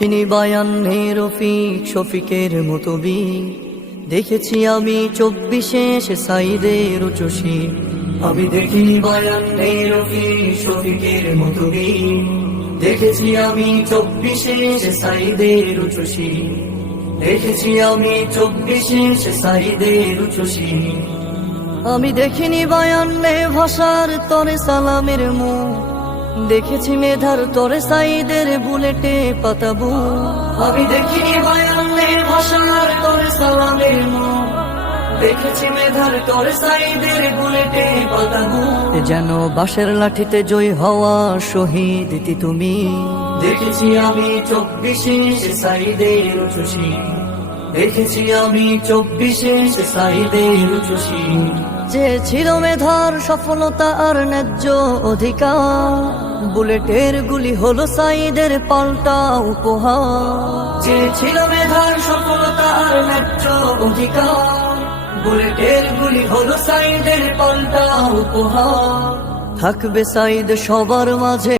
দেখিনি বায়ান্নে রফিক শফিকের মতো বীর, দেখেছি আমি 24-এ সে সাইদের উচ্চশী। আমি দেখিনি বায়ান্নে রফিক শফিকের মতো বীর, দেখেছি আমি 24-এ সে সাইদের উচ্চশী। দেখেছি আমি 24-এ সে সাইদের উচ্চশী। আমি দেখিনি বায়ান্নে ভাষার তরে সালামের মুখ, দেখেছি মেধার তরে সাইদের বুলেটে পাতাবু। আমি দেখিনি বায়ান্নে ভাষার তরে সালামের মুখ, দেখেছি মেধার তরে সাইদের বুলেটে পাতাবু। যেন বাঁশের লাঠিতে জয় হওয়া শহীদ দিতি তুমি, দেখেছি আমি 24-এ সে সাইদের উচ্চশী। দেখেছি আমি 24-এ সে সাইদের উচ্চশী। যে ছিল মেধার সফলতা আর ন্যায্য অধিকার, বুলেটের গুলি হলো সাইদের পাল্টা উপহার। যে ছিল মেধার সফলতা আর ন্যায্য অধিকার, বুলেটের গুলি হলো সাইদের পাল্টা উপহার। থাকবে সাইদ সবার মাঝে।